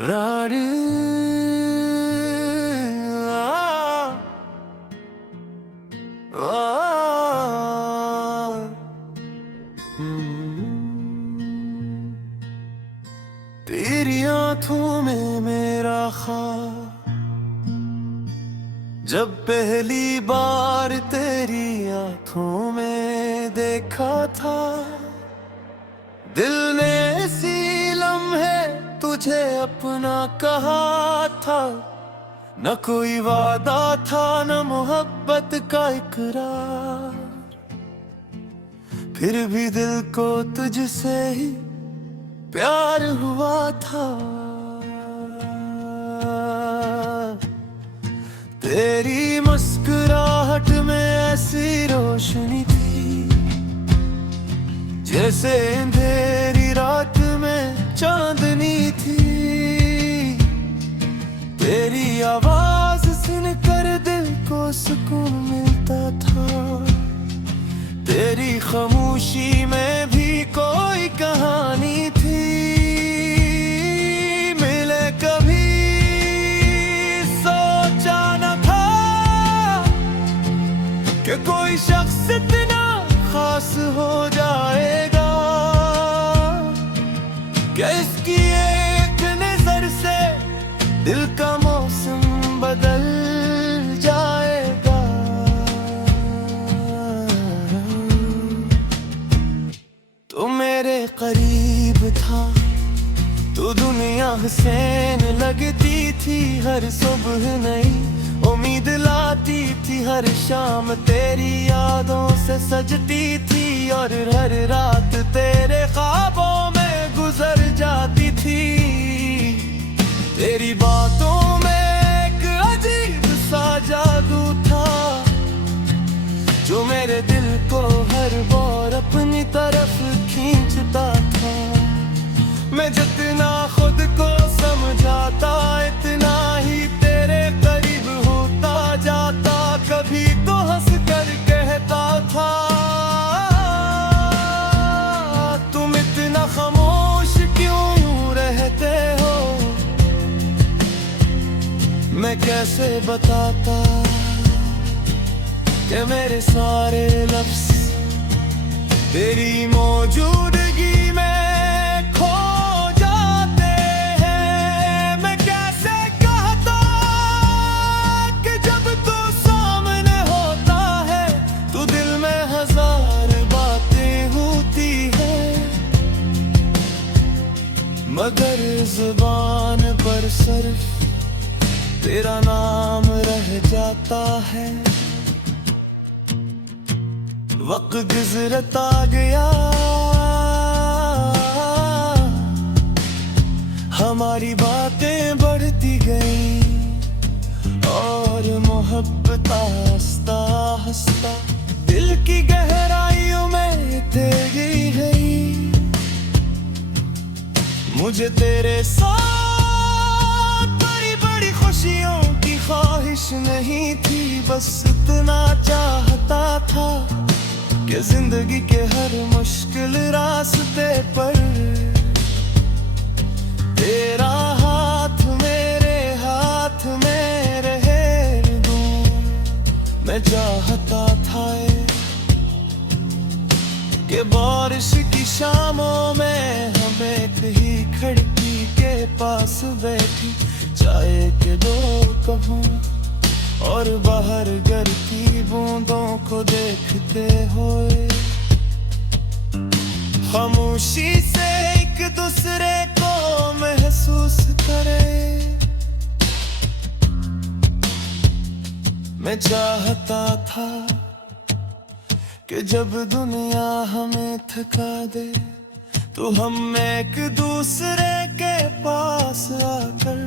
रारू तेरी आंखों में मेरा ख्वाब, जब पहली बार तेरी आंखों में देखा था, दिल ने इसी लम्हे तुझे अपना कहा था। न कोई वादा था न मोहब्बत का इकरार, फिर भी दिल को तुझसे ही प्यार हुआ था। तेरी मुस्कुराहट में ऐसी रोशनी थी, जैसे अंधेरी रात में चांदनी थी। तेरी आवाज सुनकर दिल को सुकून मिलता था, तेरी खामोशी में भी कोई कहानी थी। मिले कभी सोचा न था कि कोई शख्स इतना खास हो जाएगा, क्या इसकी एक नजर से दिल का मौसम बदल जाएगा। तू मेरे करीब था, तू दुनिया हसीन लगती थी। हर सुबह नई उम्मीद लाती थी, हर शाम तेरी यादों से सजती थी, और हर रात तेरे ख्वाबों में गुजर जाती थी। तेरी बातों में एक अजीब सा जादू था, जो मेरे दिल को हर बार अपनी तरफ खींचता था। मैं जितना खुद को समझाता, इतना ही तेरे करीब होता जाता। कभी तो हंस कर कहता था, तुम इतना खामोश क्यों यूं रहते हो। मैं कैसे बताता कि मेरे सारे लफ्ज़ तेरी मौजूदगी में खो जाते हैं। मैं कैसे कहता कि जब तू सामने होता है, तो दिल में हजार बातें होती है, मगर जुबान पर सिर्फ तेरा नाम रह जाता है। वक्त गुजरता गया, हमारी बातें बढ़ती गई, और मोहब्बत हंसता हंसता दिल की गहराइयों में तेरी गई। मुझे तेरे साथ बड़ी बड़ी खुशियों की ख्वाहिश नहीं थी, बस इतना चाहता था कि जिंदगी के हर मुश्किल रास्ते पर तेरा हाथ मेरे हाथ में रहे दूं। मैं चाहता था कि बारिश की शामों में हम एक ही खिड़की के पास बैठी चाय के दो कपूं, और बाहर गिरती बूंदों को देखते हुए खामोशी से एक दूसरे को महसूस करे। मैं चाहता था कि जब दुनिया हमें थका दे, तो हम एक दूसरे के पास आकर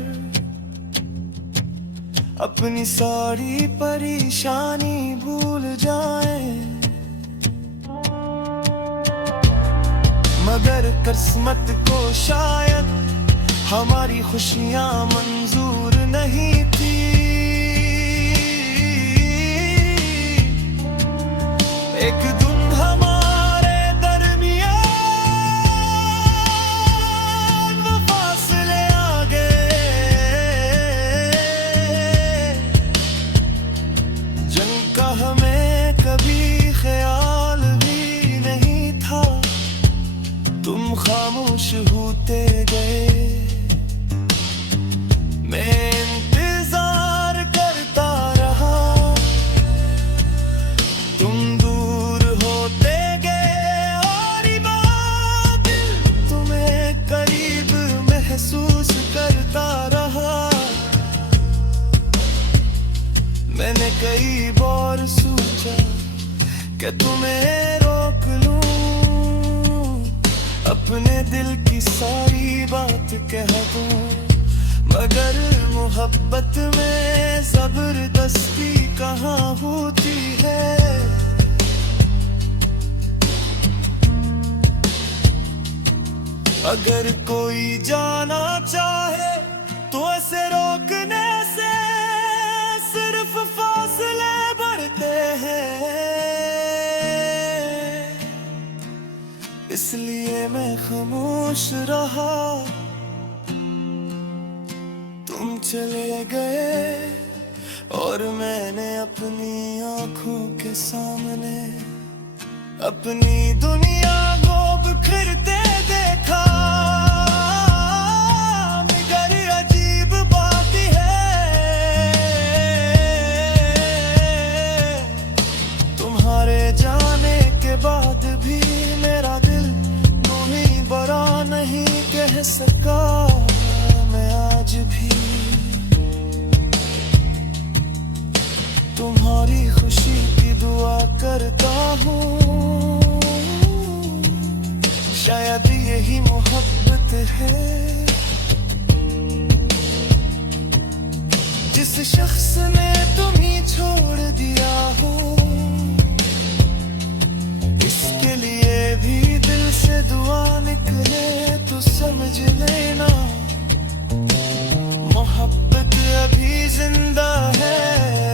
अपनी सारी परेशानी भूल जाएं। मगर किस्मत को शायद हमारी खुशियां मंजूर नहीं थी। एक धुंध हमारे दरमियान, वो फासले आ गए, कई बार सोचा कि तुम्हें रोक लूं, अपने दिल की सारी बात कह दूं, मगर मोहब्बत में जबरदस्ती कहाँ होती है। अगर कोई जाना चाहे तो ऐसे रोकने से सिर्फ फासले बढ़ते हैं, इसलिए मैं खामोश रहा। तुम चले गए और मैंने अपनी आंखों के सामने अपनी दुनिया को बिखरते देखा। मगर अजीब बात है, तुम्हारे जाने के बाद भी मेरा दिल कोई बड़ा नहीं कह सका। मैं आज भी तुम्हारी खुशी की दुआ करता हूँ, शायद यही मोहब्बत है। जिस शख्स ने तुम्हें छोड़ दिया हो, इसके लिए भी दिल से दुआ निकले तो समझ लेना, मोहब्बत अभी जिंदा है।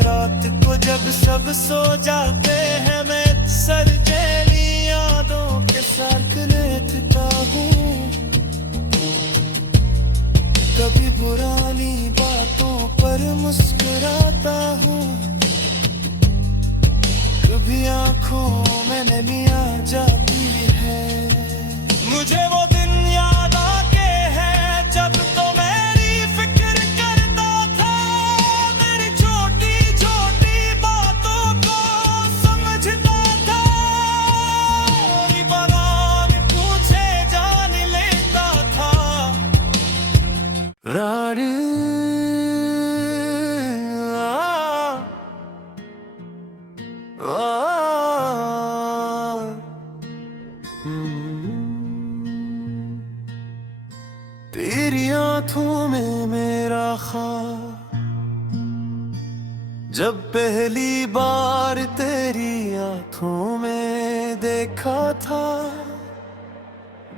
रात को जब सब सो जाते हैं, मैं सर चैली यादों के साथ लेटता हूँ। कभी पुरानी बातों पर मुस्कुराता हूँ, कभी आंखों में नमी आ जाती है। मुझे वो दिन याद आके है जब तो मेरी फिक्र करता था, मेरी छोटी छोटी बातों को समझता था। बगान पूछे जान लेता था। रानी तेरी आंखों में मेरा ख्वाब, जब पहली बार तेरी आंखों में देखा था,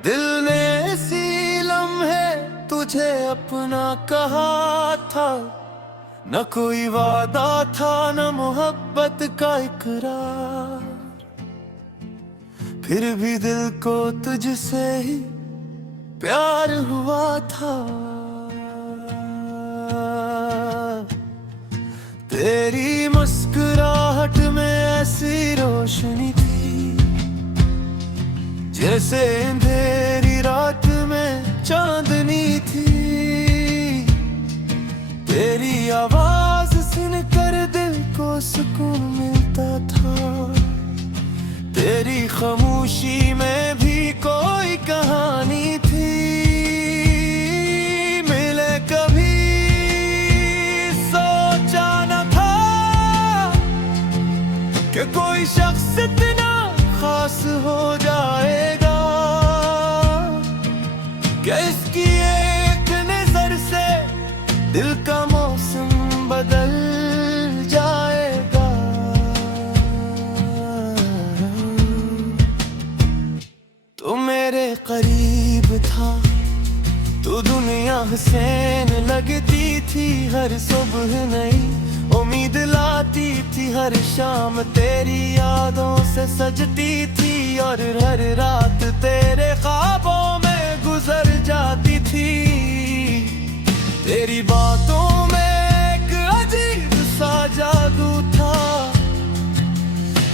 दिल ने इसी लम्हे तुझे अपना कहा था। न कोई वादा था न मोहब्बत का इकरार, फिर भी दिल को तुझसे ही प्यार हुआ था। तेरी मुस्कुराहट में ऐसी रोशनी थी, जैसे अंधेरी रात में चांदनी थी। तेरी आवाज सुनकर दिल को सुकून मिलता था, तेरी खामोशी में भी कोई कहानी थी। मिले कभी सोचा न था कि कोई शख्स इतना खास हो जाएगा, क्या इसकी एक नजर से दिल का मौसम बदल जाएगा। तो मेरे करीब था तो दुनिया हसीन लगती थी, हर सुबह नई उम्मीद लाती थी, हर शाम तेरी यादों से सजती थी, और हर रात तेरे ख्वाबों में गुजर जाती थी। तेरी बातों में एक अजीब सा जादू था,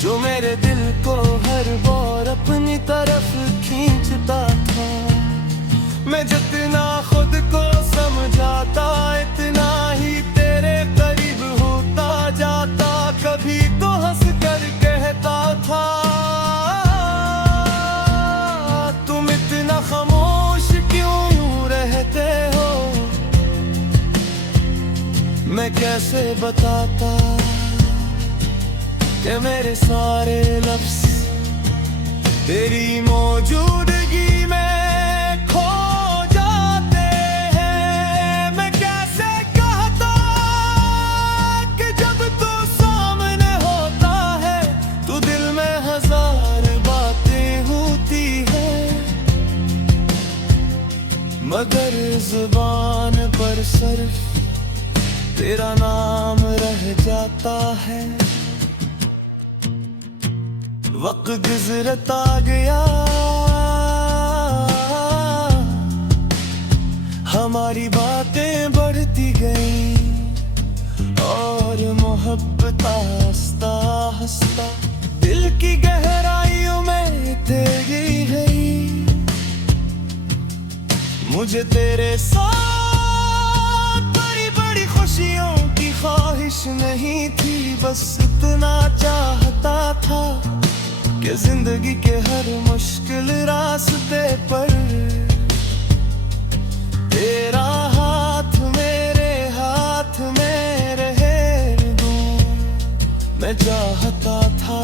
जो मेरे दिल को हर बार अपनी तरफ खींचता था। मैं जितना खुद को समझाता, इतना ही तेरे करीब होता जाता। कभी तो हंस कर कहता था, तुम इतना खामोश क्यों रहते हो। मैं कैसे बताता कि मेरे सारे लफ्ज़ तेरी मौजूदगी में खो जाते हैं। मैं कैसे कहता कि जब तू सामने होता है तो दिल में हजार बातें होती हैं, मगर जुबान पर सिर्फ तेरा नाम रह जाता है। वक्त गुजरता गया, हमारी बातें बढ़ती गई और मोहब्बत आस्ता आस्ता दिल की गहराइयों में तेरी गई। मुझे तेरे साथ बड़ी बड़ी खुशियों की ख्वाहिश नहीं थी, बस इतना चाहता था कि जिंदगी के हर मुश्किल रास्ते पर तेरा हाथ मेरे हाथ में रहे दूं। मैं चाहता था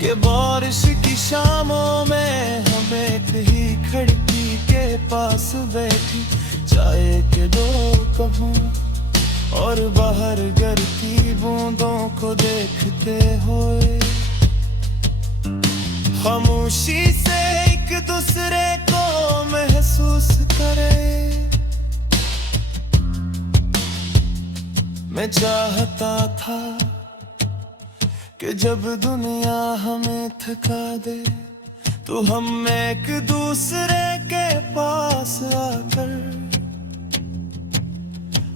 कि बारिश की शामों में हम एक ही खिड़की के पास बैठी चाय के दो कपूं और बाहर गिरती बूंदों को देखते हुए खामोशी से एक दूसरे को महसूस करें। मैं चाहता था कि जब दुनिया हमें थका दे तो हम एक दूसरे के पास आकर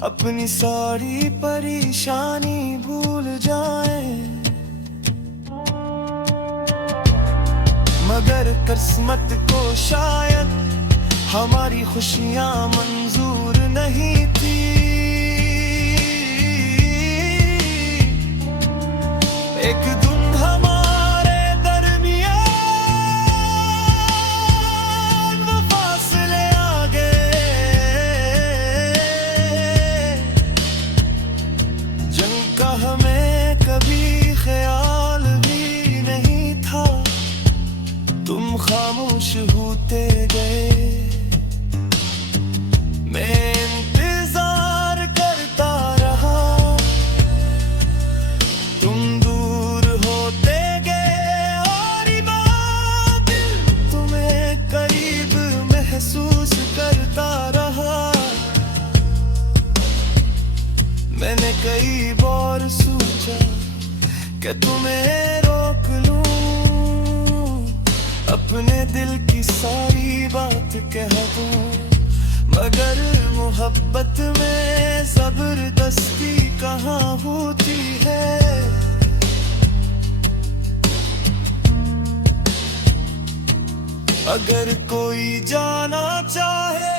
अपनी सारी परेशानी भूल जाएं। मगर किस्मत को शायद हमारी खुशियां मंजूर नहीं थी। एक दिन हमारे दरमियान वो फासले आ गए, जंग का हमें कभी ख्याल भी नहीं था। तुम खामोश होते गए, मैं इंतजार करता रहा, तुम दूर होते गए और बात तुम्हें करीब महसूस करता रहा। मैंने कई बार सोचा कि तुम्हें रोक लूं, अपने दिल की सारी बात कह दूं, मगर मोहब्बत में जबरदस्ती कहाँ होती है। अगर कोई जाना चाहे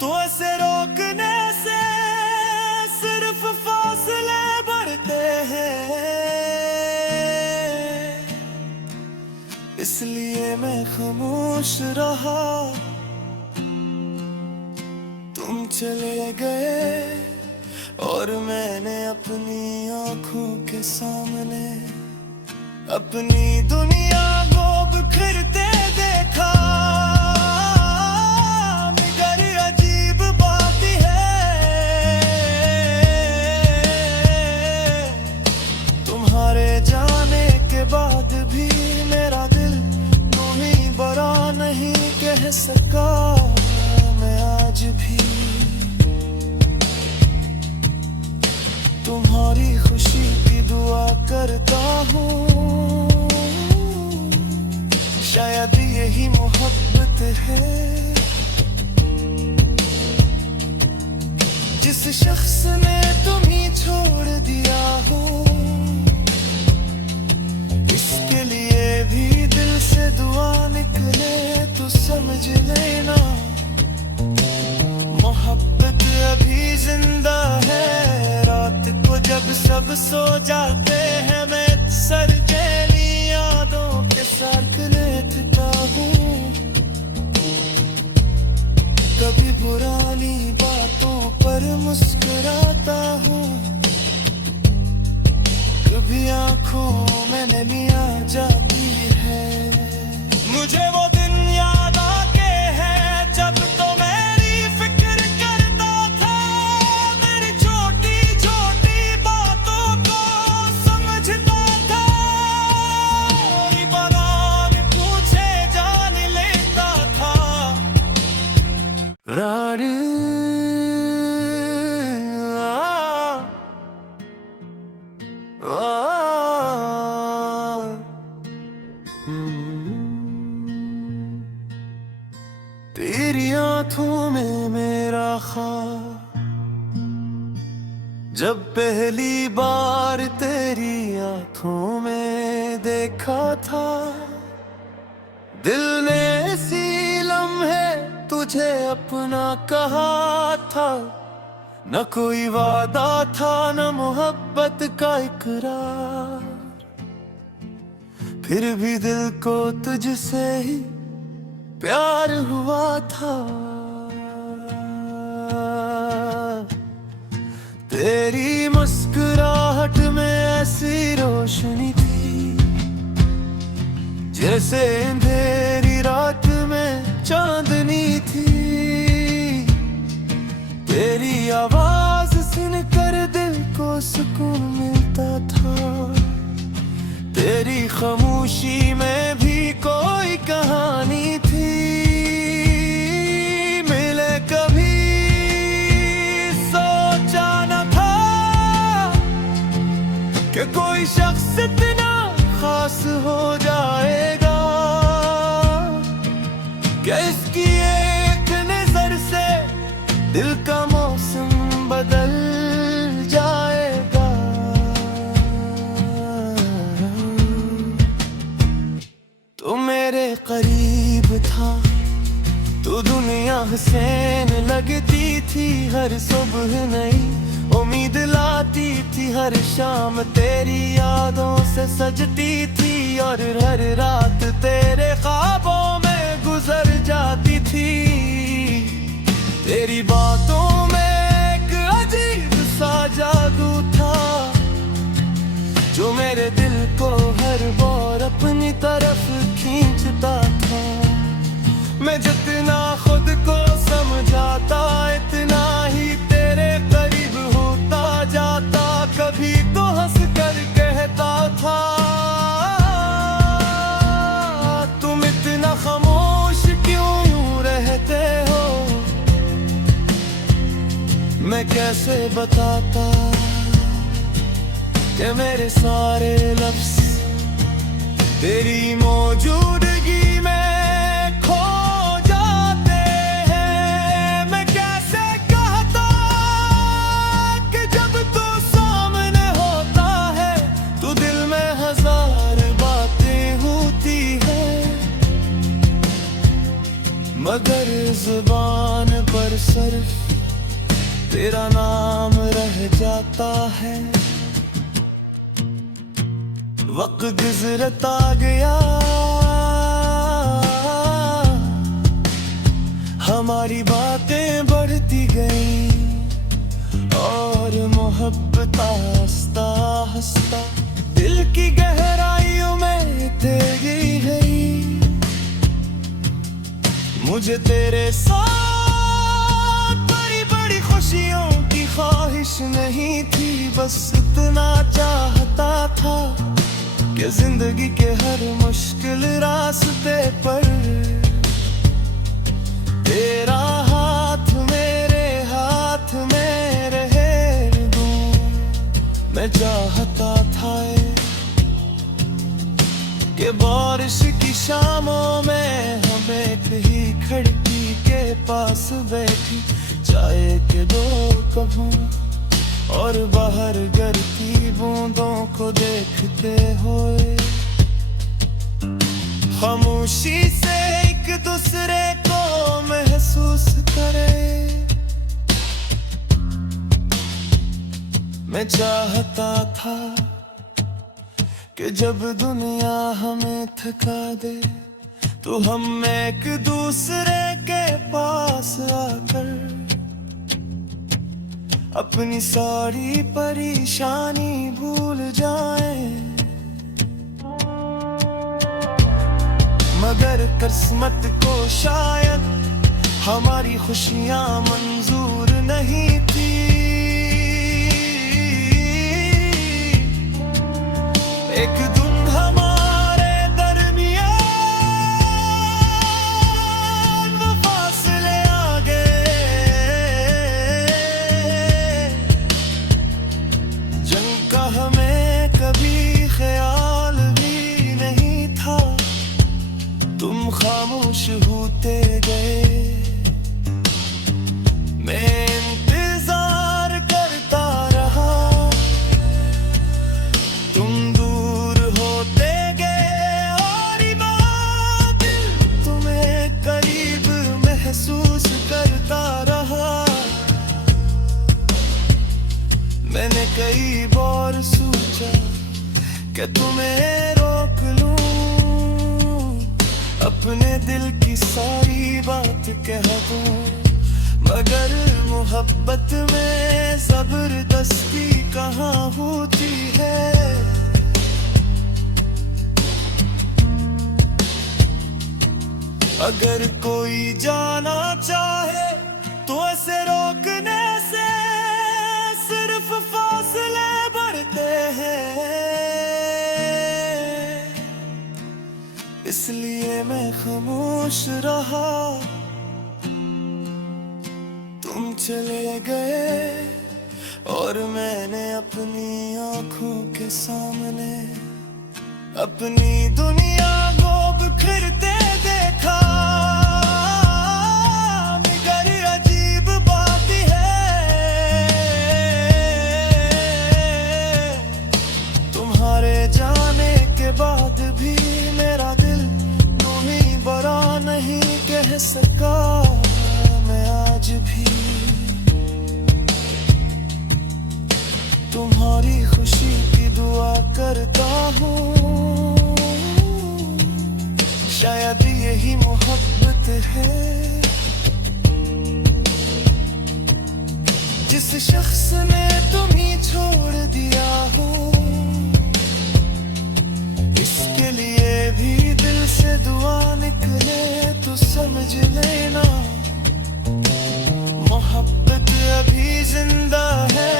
तो ऐसे रोकने से सिर्फ फासले बढ़ते हैं। इसलिए मैं खामोश रहा, तुम चले गए और मैंने अपनी आंखों के सामने अपनी दुनिया को बिखरते देखा। मगर अजीब बात है, तुम्हारे जाने के बाद भी मेरा दिल तुम्हीं बरा नहीं कह सका। मैं आज भी तुम्हारी खुशी की दुआ करता हूँ, शायद यही मोहब्बत है। जिस शख्स ने तुम्हीं छोड़ दिया हो, इसके लिए भी दिल से दुआ निकले तो समझ लेना, मोहब्बत अभी जिंदा है। रात को जब सब सो जाते हैं, मैं सर चैली यादों के साथ लेटता हूँ। कभी पुरानी बातों पर मुस्कुराता हूँ, भी आंखों में नमी आ जाती है। मुझे वो दिन याद आके है जब तो मेरी फिक्र करता था, मेरी छोटी छोटी बातों को समझता था, बगान पूछे जान लेता था। रानी तेरी आंखों में मेरा ख्वाब, जब पहली बार तेरी आंखों में देखा था, दिल ने इसी लम्हे तुझे अपना कहा था। न कोई वादा था न मोहब्बत का इकरार, फिर भी दिल को तुझसे ही प्यार हुआ था। तेरी मुस्कुराहट में ऐसी रोशनी थी जैसे अंधेरी रात में चांदनी थी। तेरी आवाज सुनकर दिल को सुकून मिलता था, तेरी खामोशी में भी कोई कहानी थी। मिले कभी सोचा न था कि कोई शख्स इतना खास हो जाएगा, क्या इसकी एक नजर से दिल का मौसम बदल जाएगा। तू मेरे करीब था, तू दुनिया हसीन लगती थी, हर सुबह नई उम्मीद लाती थी, हर शाम तेरी यादों से सजती थी, और हर रात तेरे ख्वाबों में गुजर जाती थी। तेरी बातों में एक अजीब सा जादू था, जो मेरे दिल को हर बार अपनी तरफ खींचता था। मैं जितना खुद को समझाता इतना ही तेरे करीब होता जाता, कभी तो हंस कर कहता था, तुम इतना खामोश क्यों यूं रहते हो। मैं कैसे बताता कि मेरे सारे लफ्ज तेरी मौजूदगी में खो जाते हैं। मैं कैसे कहता कि जब तू सामने होता है तो दिल में हजार बातें होती है, मगर जुबान पर सिर्फ तेरा नाम रह जाता है। वक्त गुजरता गया, हमारी बातें बढ़ती गई, और मोहब्बत हंसता हंसता दिल की गहराइयों में तेरी गई। मुझे तेरे साथ बड़ी बड़ी खुशियों की ख्वाहिश नहीं थी, बस इतना चाहता था कि जिंदगी के हर मुश्किल रास्ते पर तेरा हाथ मेरे हाथ में रहे दूं। मैं चाहता था कि बारिश की शामों में हम एक ही खिड़की के पास बैठी, चाय के दो कपों और बाहर गिरती बूंदों को देखते हुए, खामोशी से एक दूसरे को महसूस करे। मैं चाहता था कि जब दुनिया हमें थका दे तो हम एक दूसरे के पास आकर अपनी सारी परेशानी भूल जाए, मगर किस्मत को शायद हमारी खुशियां मंजूर नहीं थी। एक दिन हमारे दरमियान वो फासले आ गए, जंग का हमें कभी ख्याल भी नहीं था, तुम खामोश होते गए। मैं इंतजार करता रहा, तुम दूर होते गए, और ये बात तुम्हें करीब महसूस करता रहा। मैंने कई बार सोचा कि तुम्हें रोक लूं, अपने दिल की सारी बात कह दूं, मगर मोहब्बत में जबरदस्ती कहाँ होती है। अगर कोई जाना चाहे तो ऐसे रोकने से सिर्फ फासले बढ़ते हैं, इसलिए मैं खामोश रहा। तुम चले गए और मैंने अपनी आंखों के सामने अपनी दुनिया को बिखरते देखा। मगर अजीब बात है, तुम्हारे जाने के बाद भी मेरा दिल तुम्हें बड़ा नहीं कह सका। मैं आज भी तुम्हारी खुशी की दुआ करता हूँ, शायद यही मोहब्बत है। जिस शख्स ने तुम्हें छोड़ दिया हो, इसके लिए भी दिल से दुआ निकले तो समझ लेना, मोहब्बत अभी जिंदा है।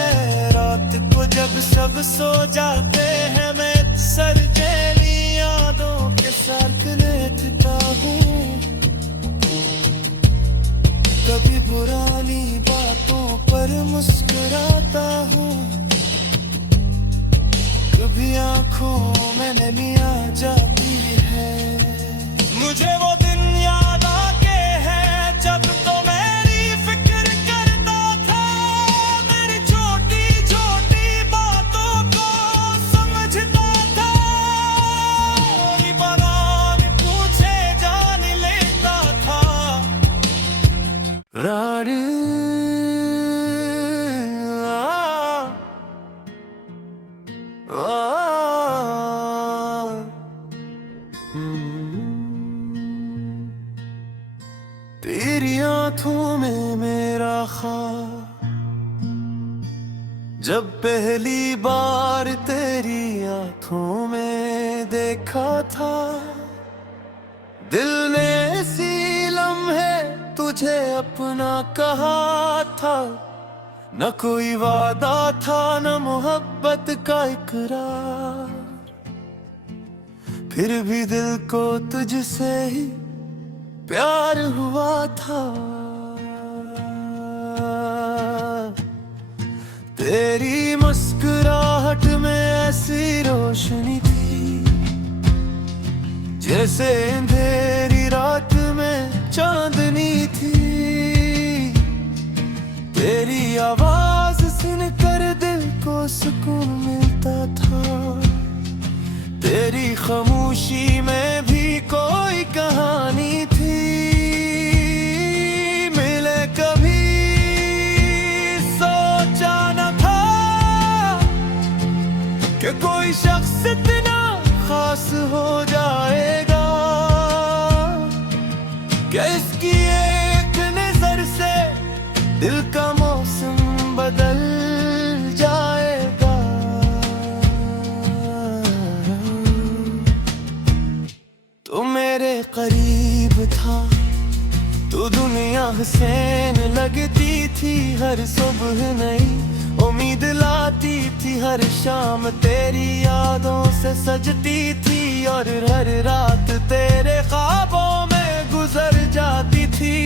रात को जब सब सो जाते हैं, मैं सर तेरी यादों के साथ लेटता हूँ। कभी पुरानी बातों पर मुस्कुराता हूँ, कभी आंखों में नमी आ जाती है। मुझे वो दिन याद आते हैं जब तो मेरी फिक्र करता था, मेरी छोटी छोटी बातों को समझता था। बनान पूछे जान लेता था। रानी तेरी आंखों में मेरा ख्वाब, जब पहली बार तेरी आंखों में देखा था, दिल ने इसी लम्हे तुझे अपना कहा था। न कोई वादा था न मोहब्बत का इकरार, फिर भी दिल को तुझसे ही प्यार हुआ था। तेरी मुस्कुराहट में ऐसी रोशनी थी, जैसे अंधेरी रात में चांदनी थी। तेरी आवाज सुनकर दिल को सुकून मिलता था, तेरी खामोशी में भी कोई कहानी थी। मिले कभी सोचा न था कि कोई शख्स इतना खास हो जाएगा, क्या इसकी एक नजर से दिल का मौसम बदल था। तू दुनिया हसीन लगती थी, हर सुबह नई उम्मीद लाती थी, हर शाम तेरी यादों से सजती थी, और हर रात तेरे ख्वाबों में गुजर जाती थी।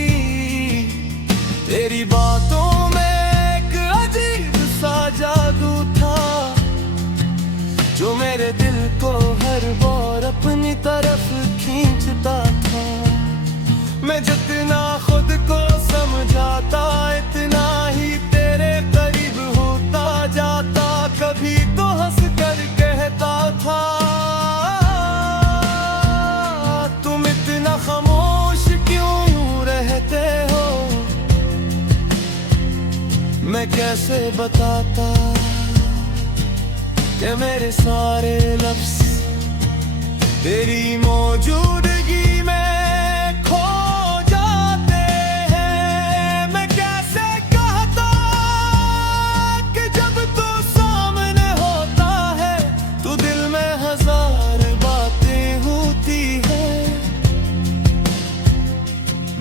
तेरी बातों में एक अजीब सा जादू था, जो मेरे दिल को हर बार अपनी तरफ खींचता था। मैं जितना खुद को समझाता, इतना ही तेरे करीब होता जाता। कभी तो हंस कर कहता था, तुम इतना खामोश क्यों यूं रहते हो। मैं कैसे बताता कि मेरे सारे लफ्ज़ तेरी मौजूदगी में खो जाते हैं। मैं कैसे कहता कि जब तू सामने होता है, तो दिल में हजार बातें होती हैं,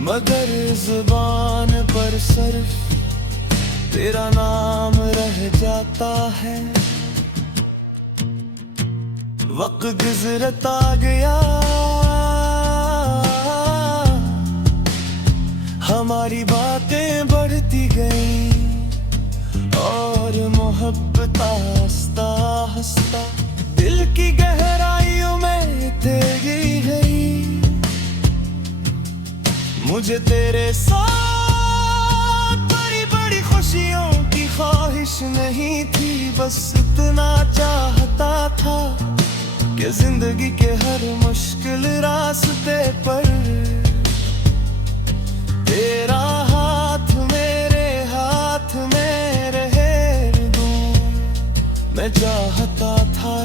मगर जुबान पर सिर्फ तेरा नाम रह जाता है। वक्त गुजरता गया, हमारी बातें बढ़ती गई, और मोहब्बत आस्ता आस्ता दिल की गहराइयों में तेरी गई। मुझे तेरे साथ बड़ी बड़ी खुशियों की ख्वाहिश नहीं थी, बस इतना चाहता था कि जिंदगी के हर मुश्किल रास्ते पर तेरा हाथ मेरे हाथ में रहे दूं। मैं चाहता था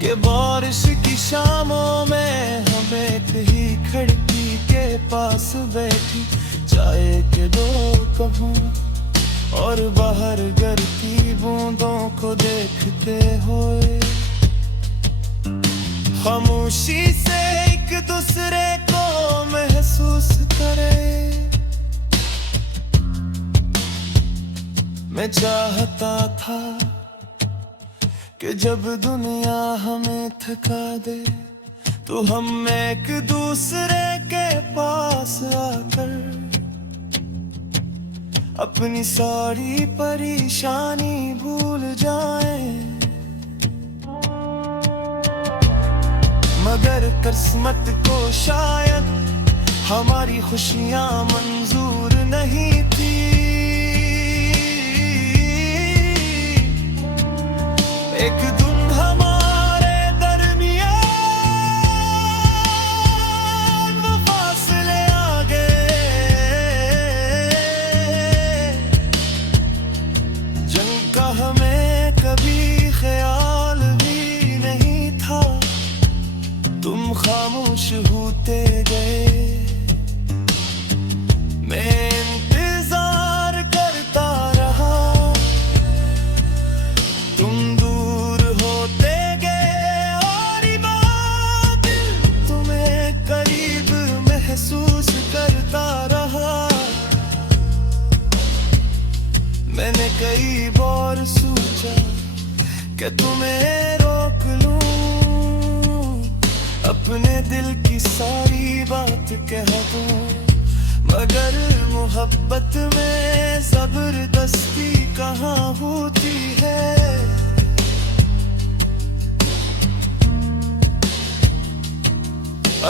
कि बारिश की शामों में हम एक ही खिड़की के पास बैठी चाय के दो कपूं, और बाहर गिरती बूंदों को देखते हुए खामोशी से एक दूसरे को महसूस करे। मैं चाहता था कि जब दुनिया हमें थका दे, तो हम एक दूसरे के पास आकर अपनी सारी परेशानी भूल जाएं। मगर किस्मत को शायद हमारी खुशियां मंजूर नहीं थी। एक दिन हमारे दरमियान वो फासले आ गए, जंग का हमें कभी ख्याल भी नहीं था। तुम खामोश होते गए, मैं इंतजार करता रहा, तुम दूर होते गए, और ये बात तुम्हें करीब महसूस करता रहा। मैंने कई बार सोचा कि तुम्हें रोक लूं, अपने दिल की सारी बात कह दूं, मगर मोहब्बत में जबरदस्ती कहाँ होती है।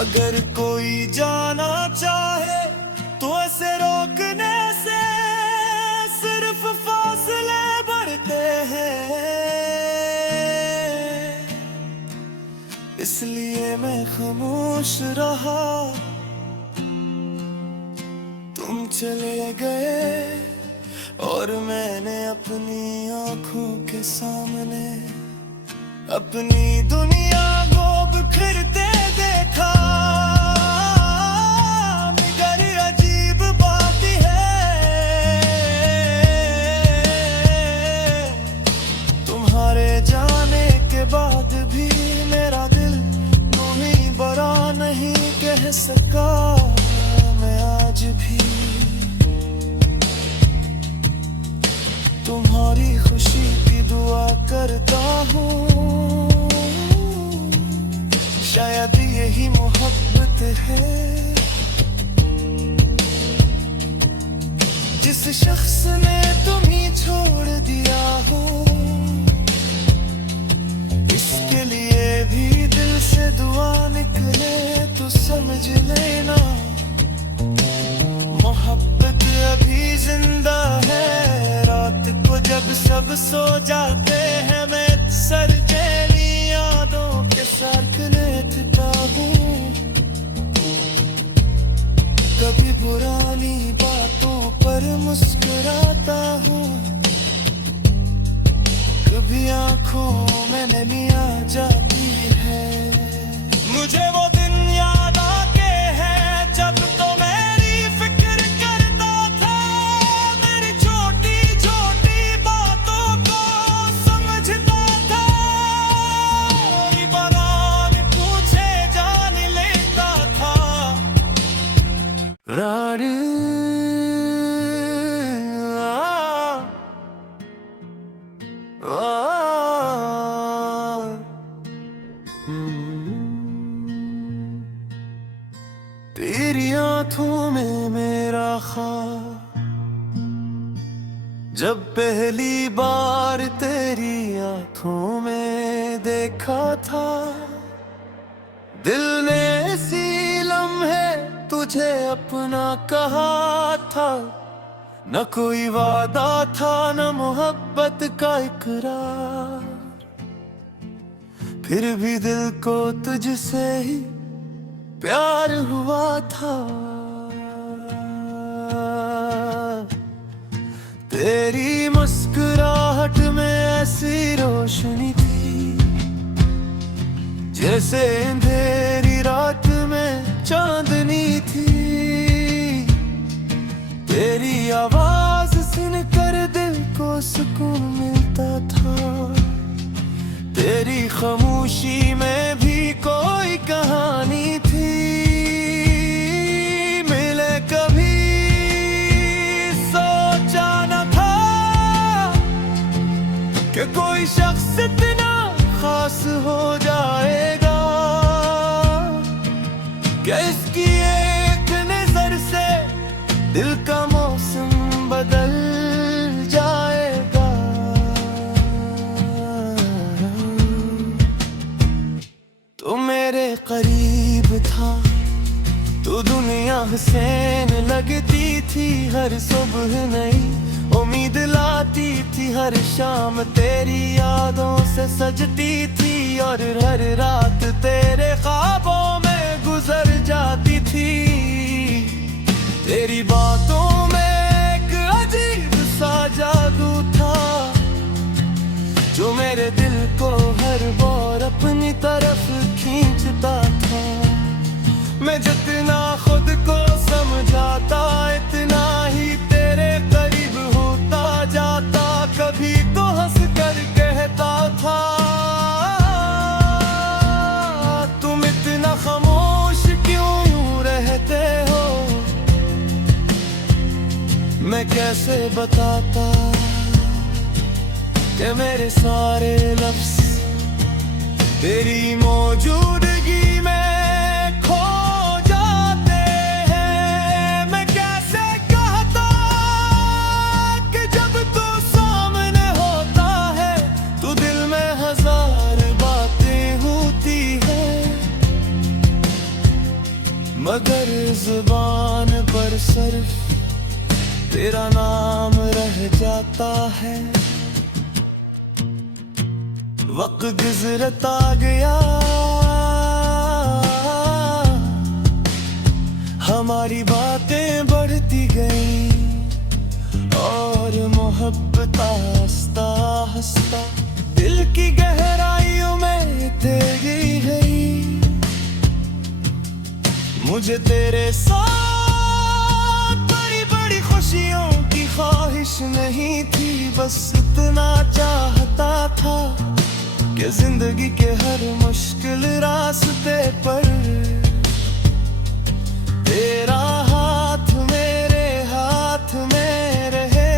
अगर कोई जाना चाहे तो ऐसे रोकने से सिर्फ फासले बढ़ते हैं। इसलिए मैं खामोश रहा, तुम चले गए, और मैंने अपनी आंखों के सामने अपनी दुनिया को बिखरते देखा। मगर अजीब बात है, तुम्हारे जाने के बाद भी मेरा दिल यूं ही बड़ा नहीं शायद यही मोहब्बत है। जिस शख्स ने तुम्हें छोड़ दिया हो, इसके लिए भी दिल से दुआ निकले तो समझ लेना, मोहब्बत अभी जिंदा है। रात को जब सब सो जाते हैं, मैं सर चैली यादों के साथ लेटता हूँ। कभी पुरानी बातों पर मुस्कुराता हूँ, कभी आंखों में नमी आ जाती है। मुझे वो दिन याद आके है जब तो मेरी फिक्र करता था, मेरी छोटी छोटी बातों को समझता था। बनाने पूछे जान लेता था। रानी तेरी आंखों में मेरा ख्वाब, जब पहली बार तेरी आंखों में देखा था, दिल ने इसी लम्हे तुझे अपना कहा था। न कोई वादा था न मोहब्बत का इकरार, फिर भी दिल को तुझसे ही प्यार हुआ था। तेरी मुस्कुराहट में ऐसी रोशनी थी, जैसे अंधेरी रात में चांदनी थी। तेरी आवाज सुनकर दिल को सुकून मिलता था, तेरी खामोशी में भी कोई कहानी थी। मिले कभी सोचा न था कि कोई शख्स इतना खास हो जाएगा, क्या इसकी एक नजर से दिल का मौसम बदल जाएगा। तो मेरे करीब था, तो दुनिया हसीन लगती थी। हर सुबह नई उम्मीद लाती थी, हर शाम तेरी यादों से सजती थी। और हर रात तेरे ख्वाबों में गुजर जाती थी। तेरी बातों में एक अजीब सा जादू था, जो मेरे दिल को हर बार अपनी तरफ खींचता था। मैं जितना खुद को समझाता, इतना ही तेरे करीब होता जाता। कभी तो हंस कर कहता था, तुम इतना खामोश क्यों यूं रहते हो। मैं कैसे बताता कि मेरे सारे लफ्ज़ तेरी मौजूदगी में खो जाते हैं। मैं कैसे कहता कि जब तू सामने होता है, तो दिल में हजार बातें होती हैं, मगर जुबान पर सिर्फ तेरा नाम रह जाता है। वक्त गुजरता गया, हमारी बातें बढ़ती गई, और मोहब्बत हंसता हंसता दिल की गहराइयों में तेरी गई। मुझे तेरे साथ बड़ी बड़ी खुशियों की ख्वाहिश नहीं थी, बस इतना चाहता था कि जिंदगी के हर मुश्किल रास्ते पर तेरा हाथ मेरे हाथ में रहे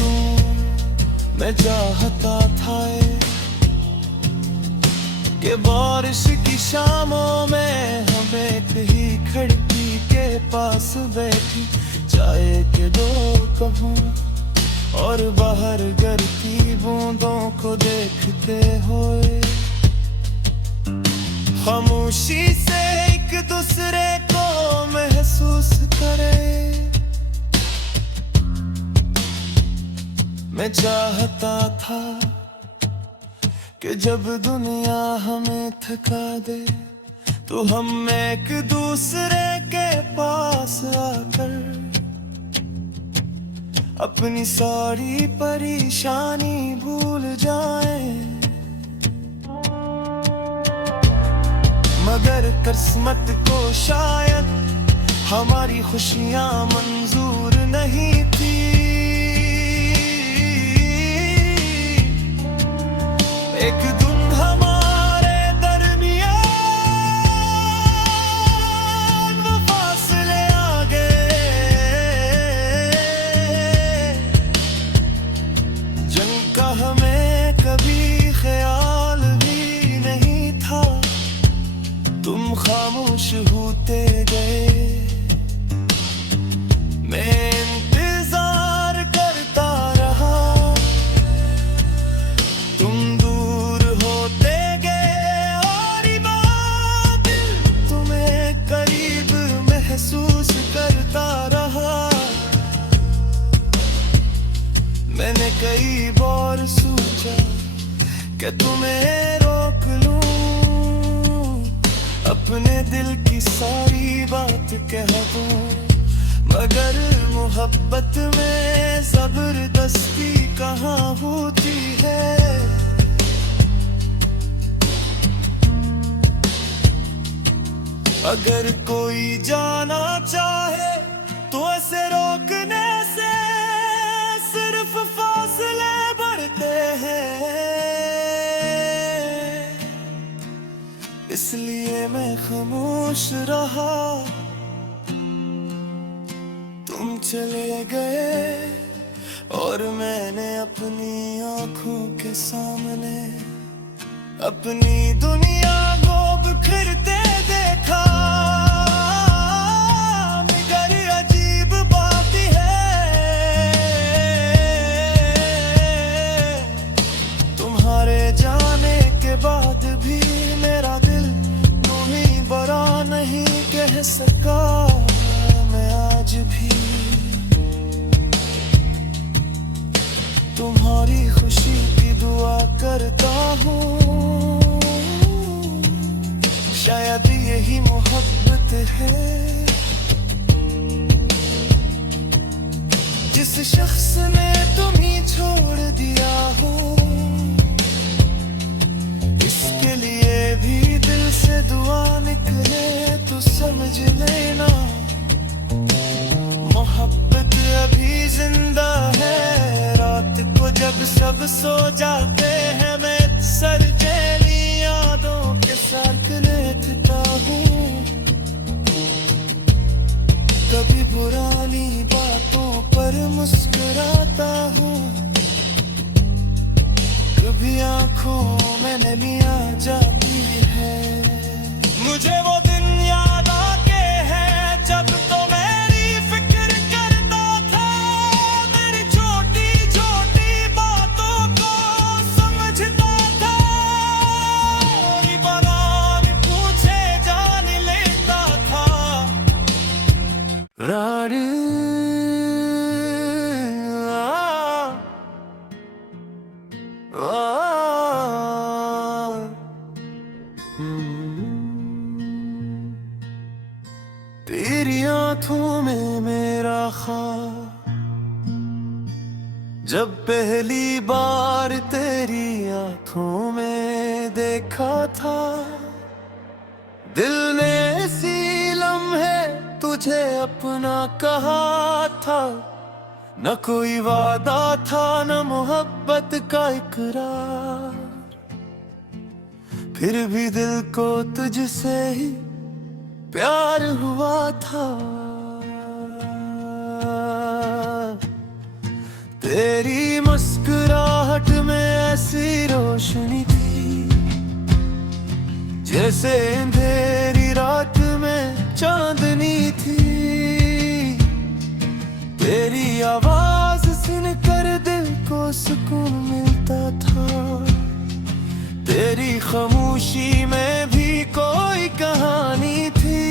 दूं। मैं चाहता था कि बारिश बारिश की शामों में हम एक ही खिड़की के पास बैठी चाय के दो कपूं और बाहर गिरती बूंदों को देखते हुए खामोशी से एक दूसरे को महसूस करे। मैं चाहता था कि जब दुनिया हमें थका दे तो हम एक दूसरे के पास आकर अपनी सारी परेशानी भूल जाएं। मगर किस्मत को शायद हमारी खुशियां मंजूर नहीं थी। एक धुंध हमारे दरमियान वो फासले आ गए, जिनका हमें कभी ख्याल भी नहीं था। तुम खामोश होते गए, मैं इंतजार करता रहा। तुम दूर होते गए और बात तुम्हें करीब महसूस करता रहा। मैंने कई बार सोचा कि तुम्हें रोक लूं, अपने दिल की सारी बात कह दूं, मगर मोहब्बत में जबरदस्ती कहाँ होती है। अगर कोई जाना चाहे तो ऐसे रोकने से सिर्फ फासले बढ़ते हैं। इसलिए मैं खामोश रहा। तुम चले गए और मैंने अपनी आंखों के सामने अपनी दुनिया को बिखरते देखा। मगर अजीब बात है, तुम्हारे जाने के बाद भी मेरा दिल तुम्हें बरा नहीं कह सका। मैं आज भी तुम्हारी खुशी की दुआ करता हूँ। शायद यही मोहब्बत है। जिस शख्स ने तुम्हें छोड़ दिया हो, इसके लिए भी दिल से दुआ निकले तो समझ लेना मोहब्बत अभी जिंदा है। रात को जब सब सो जाते हैं मैं सर चैली यादों के साथ लेटता हूँ। कभी पुरानी बातों पर मुस्कुराता हूँ, कभी आंखों में नमी आ जाती है। मुझे वो दिन याद आके है जब तो मेरी फिक्र करता था, मेरी छोटी छोटी बातों को समझता था। बरान पूछे जान लेता था। रानी तेरी आंखों में मेरा ख्वाब, जब पहली बार तेरी आंखों में देखा था। दिल ने इसी लम्हे तुझे अपना कहा था। न कोई वादा था न मोहब्बत का इकरार, फिर भी दिल को तुझसे ही प्यार हुआ था। तेरी मुस्कुराहट में ऐसी रोशनी थी जैसे अंधेरी रात में चांदनी थी। तेरी आवाज सुनकर दिल को सुकून मिलता था। तेरी खामोशी में भी कोई कहानी थी।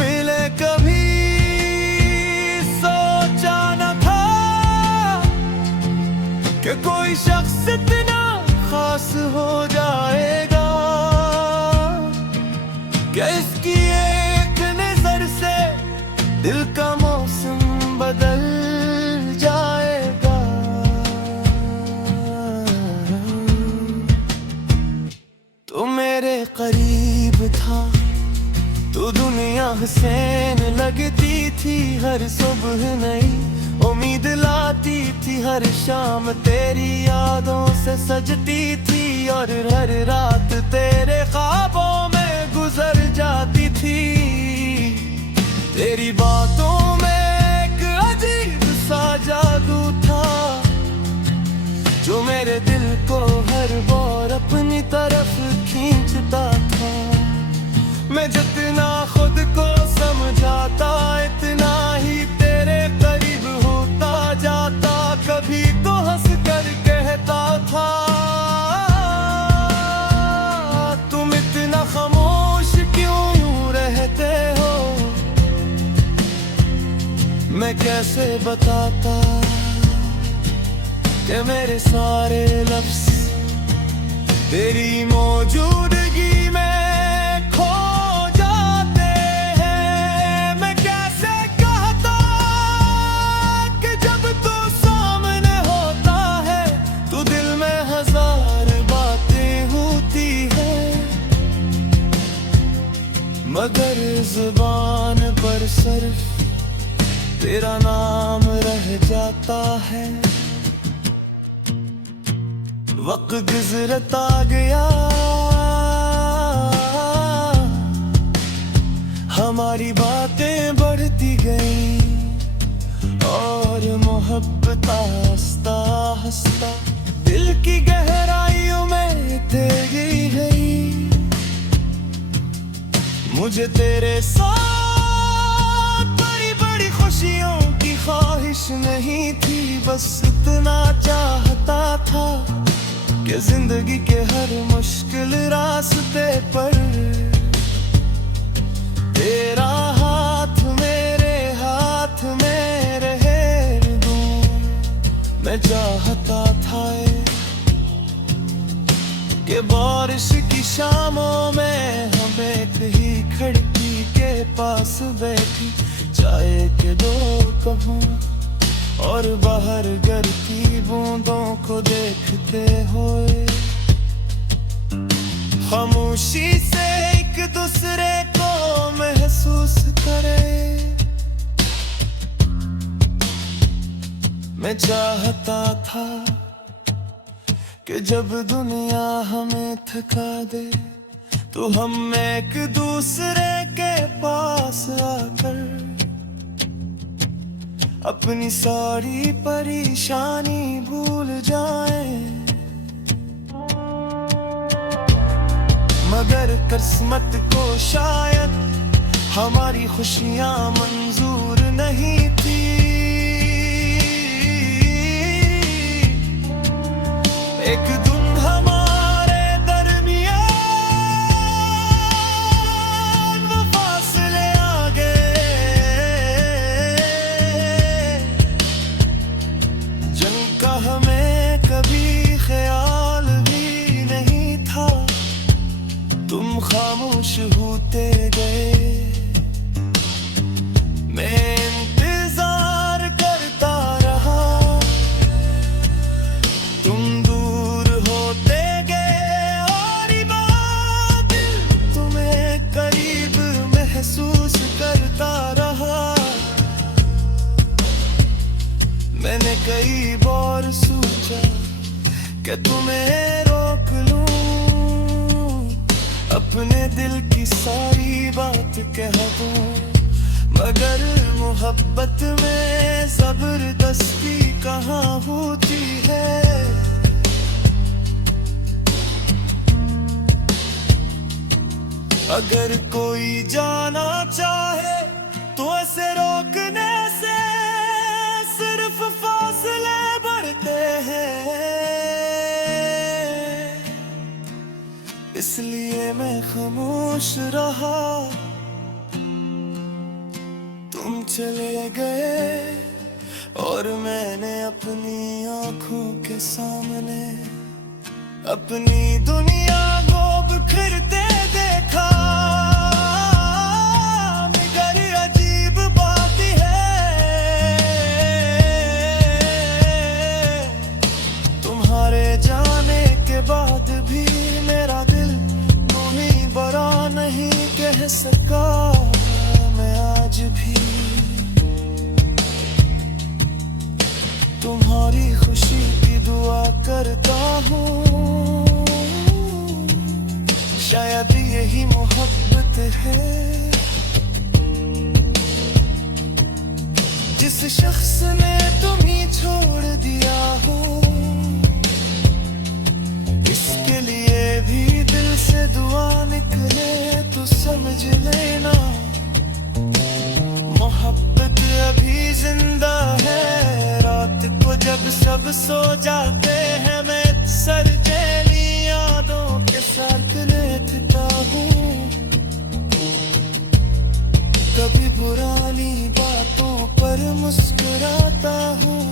मिले कभी सोचा न था कि कोई शख्स इतना खास हो जाएगा। क्या इसकी एक नजर से दिल का मौसम बदल जाएगा। तो मेरे करीब था तो दुनिया हसीन लगती थी। हर सुबह नई उम्मीद लाती थी। हर शाम तेरी यादों से सजती थी। और हर रात तेरे ख्वाबों में गुजर जाती थी। तेरी बातों में एक अजीब सा जादू था जो मेरे दिल को हर बार अपनी तरफ खींचता था। मैं जितना खुद को समझाता इतना ही तेरे करीब होता जाता। कभी तो हंस कर कहता था तुम इतना खामोश क्यों यूं रहते हो। मैं कैसे बताता कि मेरे सारे लफ्ज तेरी मौजूदगी में खो जाते हैं। मैं कैसे कहता कि जब तू सामने होता है तो दिल में हजार बातें होती हैं। मगर जुबान पर सिर्फ तेरा नाम रह जाता है। वक्त गुजरता गया हमारी बातें बढ़ती गई और मोहब्बत हंसता हंसता दिल की गहराइयों में तेरी गई। मुझे तेरे साथ बड़ी बड़ी खुशियों की ख्वाहिश नहीं थी। बस इतना चाहता था कि जिंदगी के हर मुश्किल रास्ते पर तेरा हाथ मेरे हाथ में रहे दूं। मैं चाहता था कि बारिश की शामों में हम एक ही खिड़की के पास बैठी चाय के दो कपूं और बाहर गिरती बूंदों को देखते हुए खामोशी से एक दूसरे को महसूस करे। मैं चाहता था कि जब दुनिया हमें थका दे तो हम एक दूसरे के पास आकर अपनी सारी परेशानी भूल जाएं। मगर किस्मत को शायद हमारी खुशियां मंजूर नहीं थी। एक दिन हमारे दरमियान वो फासले आ गए जिनका हमें कभी ख्याल भी नहीं था। तुम खामोश होते गए मैं इंतजार करता रहा। तुम दूर होते गए और बात तुम्हें करीब महसूस करता रहा। मैंने कई बार सोचा कि तुम्हें रोक लूं अपने दिल की सारी बात कह दूं। मगर मोहब्बत में जबरदस्ती कहाँ होती है। अगर कोई जाना चाहे तो ऐसे रोकने से सिर्फ फासले बढ़ते हैं। इसलिए मैं खामोश रहा, तुम चले गए और मैंने अपनी आंखों के सामने अपनी दुनिया को बिखरते देखा। मगर अजीब बात है, तुम्हारे जाने के बाद भी मेरा दिल तुम्हें बड़ा नहीं कह सका। मैं आज भी तुम्हारी खुशी की दुआ करता हूँ। शायद यही मोहब्बत है, जिस शख्स ने तुम्हें छोड़ दिया हो, इसके लिए भी दिल से दुआ निकले तो समझ लेना मोहब्बत अभी जिंदा है। रात को जब सब सो जाते हैं मैं सर चैली यादों के साथ लेटता हूँ। कभी पुरानी बातों पर मुस्कुराता हूँ,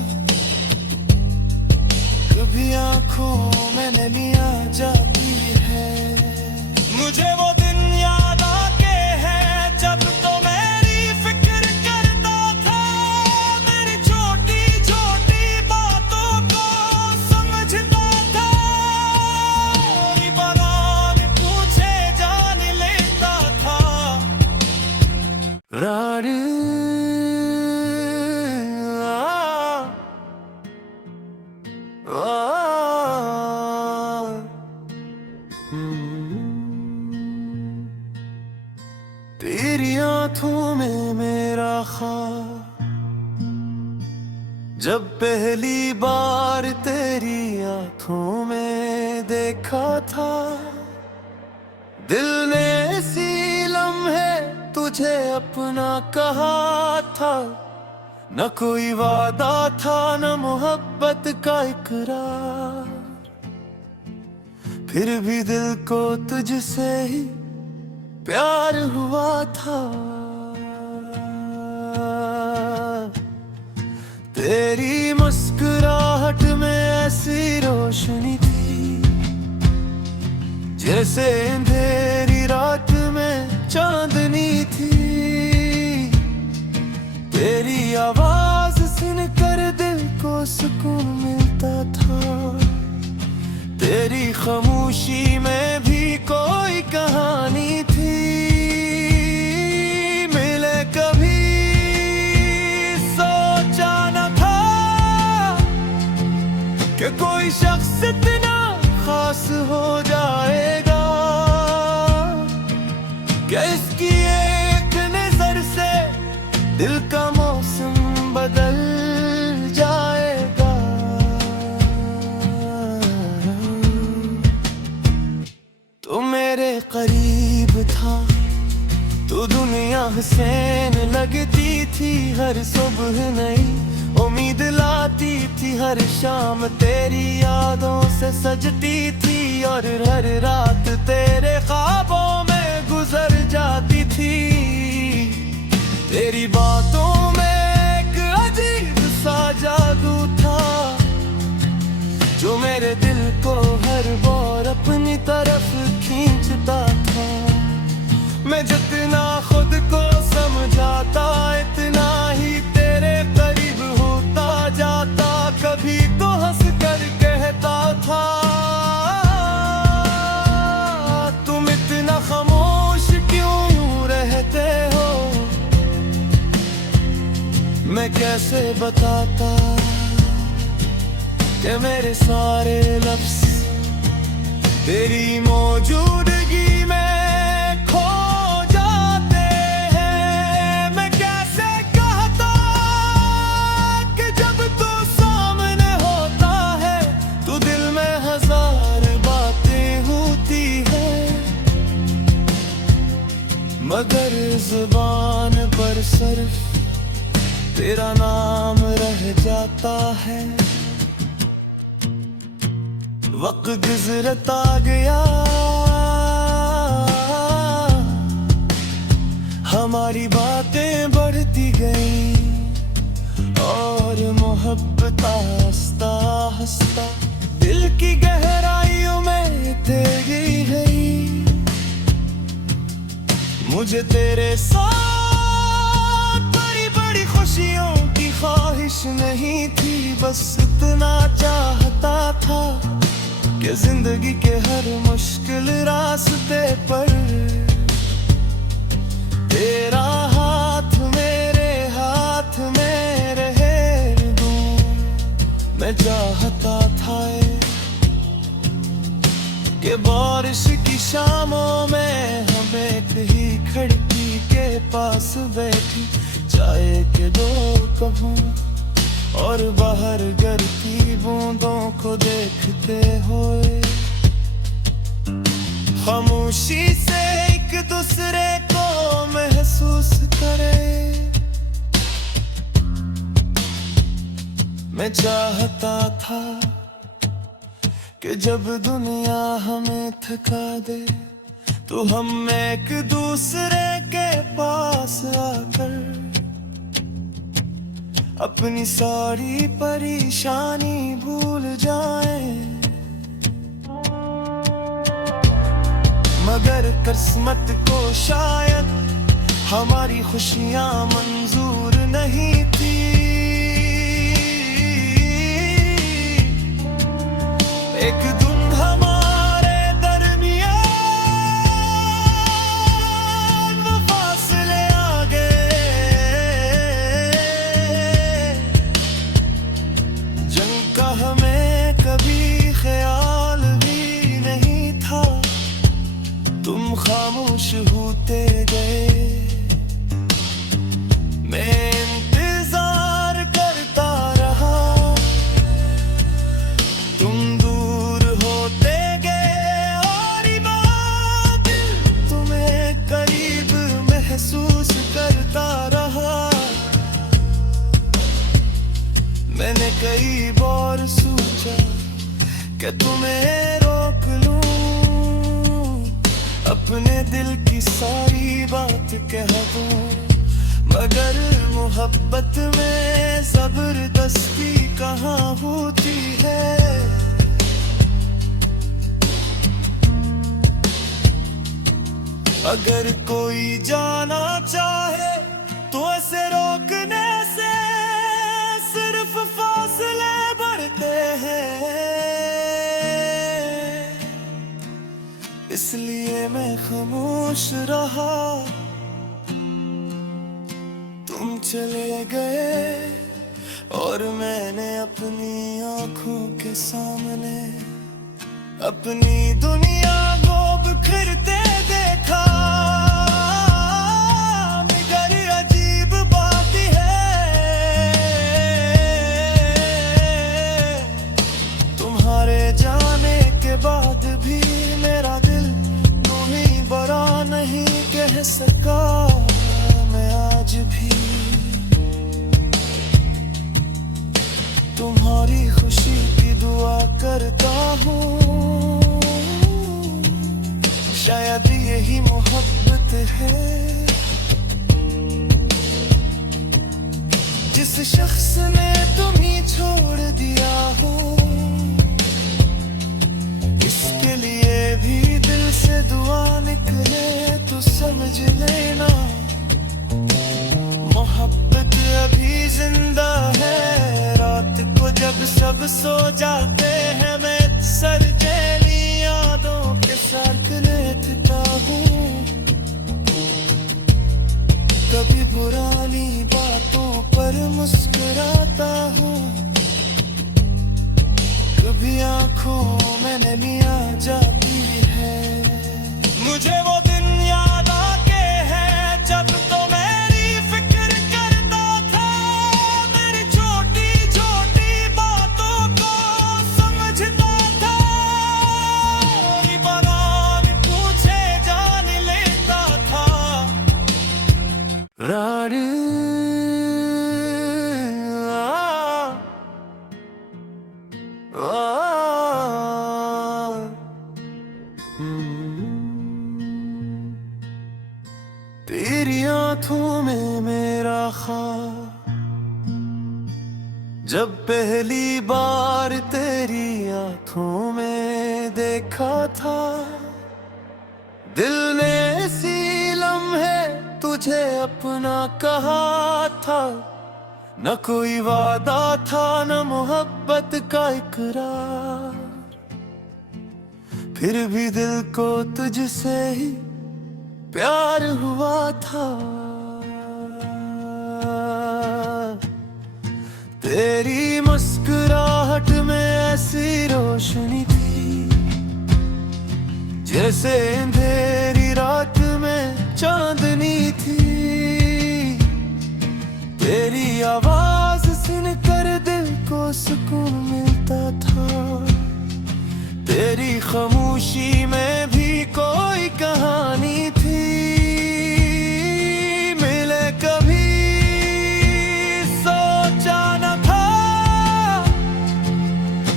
कभी आंखों में नमी आ जाती है। मुझे वो दिन याद आके है जब तो मेरी फिक्र करता था, मेरी छोटी छोटी बातों को समझता था। बगान पूछे जान लेता था। रानी तेरी आंखों में मेरा ख्वाब, जब पहली बार तेरी आंखों में देखा था, दिल ने इसी लम्हे तुझे अपना कहा था। न कोई वादा था न मोहब्बत का इकरार, फिर भी दिल को तुझसे ही प्यार हुआ था। तेरी मुस्कुराहट में ऐसी रोशनी थी जैसे अंधेरी रात में चांदनी थी। तेरी आवाज सुनकर दिल को सुकून मिलता था। तेरी खामोशी में भी कोई कहानी थी। मिले कभी सोचा न था कि कोई शख्स इतना खास हो जाएगा, क्या इसकी एक नजर से दिल का मौसम बदल जाएगा। तो मेरे करीब था तो दुनिया हसीन लगती थी। हर सुबह नई उम्मीद लाती थी, हर शाम तेरी यादों से सजती थी। और हर रात तेरे ख्वाबों में गुजर जाती थी। तेरी बातों में एक अजीब सा जादू था जो मेरे दिल को हर बार अपनी तरफ खींचता था। मैं जितना खुद को समझाता इतना ही तेरे करीब होता जाता। कभी तो हंस कर कहता था तुम इतना खामोश क्यों यूं रहते हो। मैं कैसे बताता कि मेरे सारे लफ्ज तेरी मौजूदगी में खो जाते हैं। मैं कैसे कहता कि जब तू सामने होता है तो दिल में हजार बातें होती है। तरफ तेरा नाम रह जाता है। वक्त गुजरता गया, हमारी बातें बढ़ती गई और मोहब्बत आस्ता आस्ता दिल की गहराइयों में तेरी गई। मुझे तेरे साथ बड़ी बड़ी खुशियों की ख्वाहिश नहीं थी, बस इतना चाहता था कि जिंदगी के हर मुश्किल रास्ते पर तेरा हाथ मेरे हाथ में रहे दूं। मैं चाहता था कि बारिश की शामों में हम एक ही खिड़की के पास बैठी चाय के दो कपूं और बाहर गिरती बूंदों को देखते हुए खामोशी से एक दूसरे को महसूस करे। मैं चाहता था कि जब दुनिया हमें थका दे तो हम एक दूसरे के पास आकर अपनी सारी परेशानी भूल जाएं। मगर किस्मत को शायद हमारी खुशियां मंजूर नहीं थी। एक दिन हमारे दरमियान वो फासले आ गए, जंग का हमें कभी ख्याल भी नहीं था। तुम खामोश होते गए, मैं इंतजार करता रहा, तुम दूर होते गए और बात तुम्हें करीब महसूस करता रहा। मैंने कई बार सोचा कि तुम्हें रोक लूं, अपने दिल की सारी बात कह दूं, मगर मोहब्बत में जबरदस्ती कहाँ होती है। अगर कोई जाना चाहे तो ऐसे रोकने से सिर्फ फासले बढ़ते हैं। इसलिए मैं खामोश रहा, तुम चले गए और मैंने अपनी आंखों के सामने अपनी दुनिया को बिखरते देखा। मगर अजीब बात है, तुम्हारे जाने के बाद भी मेरा दिल तुम्हें बड़ा नहीं कह सका। मैं आज भी तुम्हारी खुशी की दुआ करता हूँ, शायद यही मोहब्बत है। जिस शख्स ने तुम्हें छोड़ दिया हो, इसके लिए भी दिल से दुआ निकले तो समझ लेना मोहब्बत अभी जिंदा है। रात को जब सब सो जाते हैं मैं सर चैली यादों के साथ लेटता हूँ। कभी पुरानी बातों पर मुस्कुराता हूँ, कभी आंखों में नमी आ जाती है। मुझे वो दिन याद आके है जब तो मेरी फिक्र करता था, मेरी छोटी छोटी बातों को समझता था। बनाम पूछे जान लेता था। रार जब पहली बार तेरी आंखों में देखा था, दिल ने इसी लम्हे तुझे अपना कहा था। न कोई वादा था न मोहब्बत का इकरार, फिर भी दिल को तुझसे ही प्यार हुआ था। तेरी मुस्कुराहट में ऐसी रोशनी थी, जैसे अंधेरी रात में चांदनी थी। तेरी आवाज सुनकर दिल को सुकून मिलता था। तेरी खामोशी में भी कोई कहानी थी। मिले कभी सोचा न था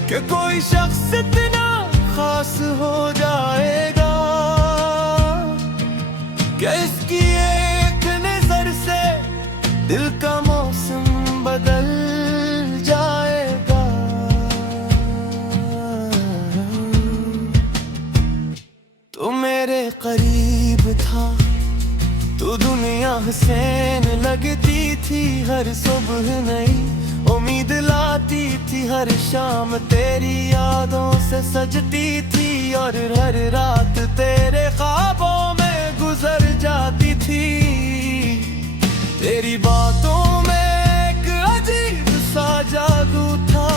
कि कोई शख्स इतना खास हो जाएगा, कि इसकी एक नजर से दिल का मौसम बदल जाएगा। तू मेरे करीब था, तू दुनिया हसीन लगती थी। हर सुबह नई उम्मीद लाती थी, हर शाम तेरी यादों से सजती थी। और हर रात तेरे ख्वाबों में गुजर जाती थी। तेरी बातों में एक अजीब सा जादू था,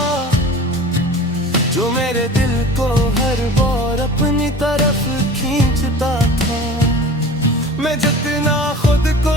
जो मेरे दिल को हर बार अपनी तरफ खींचता था। मैं जितना खुद को